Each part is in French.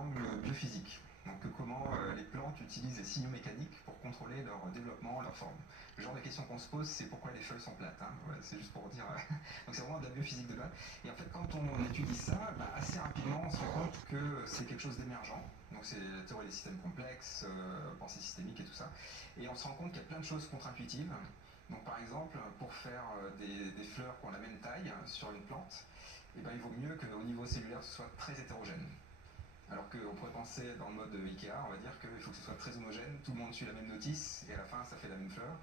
l'angle biophysique. Donc comment les plantes utilisent les signaux mécaniques pour contrôler leur développement, leur forme. Le genre de question qu'on se pose, c'est pourquoi les feuilles sont plates. Hein. Ouais, c'est juste pour dire. Donc c'est vraiment de la biophysique de base. Et en fait, quand on étudie ça, assez rapidement, on se rend compte que c'est quelque chose d'émergent. Donc c'est la théorie des systèmes complexes, pensée systémique et tout ça. Et on se rend compte qu'il y a plein de choses contre-intuitives. Donc par exemple, pour faire des fleurs qui ont la même taille sur une plante, il vaut mieux qu'au niveau cellulaire ce soit très hétérogène. Alors qu'on pourrait penser dans le mode Ikea, on va dire qu'il faut que ce soit très homogène, tout le monde suit la même notice et à la fin ça fait la même fleur.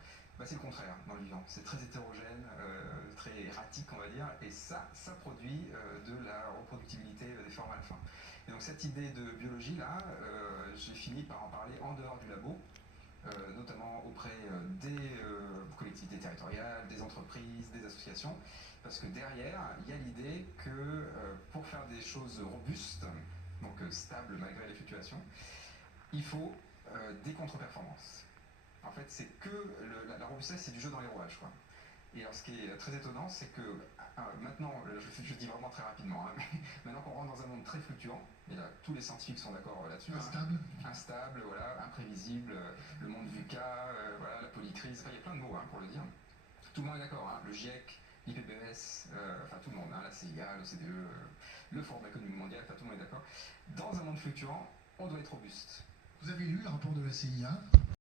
C'est le contraire dans le vivant, c'est très hétérogène, très erratique on va dire, et ça produit de la reproductibilité des formes à la fin. Et donc cette idée de biologie là, j'ai fini par en parler en dehors du labo, notamment auprès des collectivités territoriales, des entreprises, des associations, parce que derrière, il y a l'idée que pour faire des choses robustes, donc stables malgré les fluctuations, il faut des contre-performances. En fait, c'est que la robustesse, c'est du jeu dans les rouages, quoi. Et alors, ce qui est très étonnant, c'est que maintenant, je dis vraiment très rapidement, hein, mais maintenant qu'on rentre dans un monde très fluctuant, et là, tous les scientifiques sont d'accord là-dessus. Instable. Instable, voilà, imprévisible, le monde VUCA, voilà, la polycrise, il y a plein de mots pour le dire. Tout le monde est d'accord, hein, le GIEC, l'IPBES, tout le monde, la CIA, l'OCDE, le Forum économique mondial, tout le monde est d'accord. Dans un monde fluctuant, on doit être robuste. Vous avez lu le rapport de la CIA ?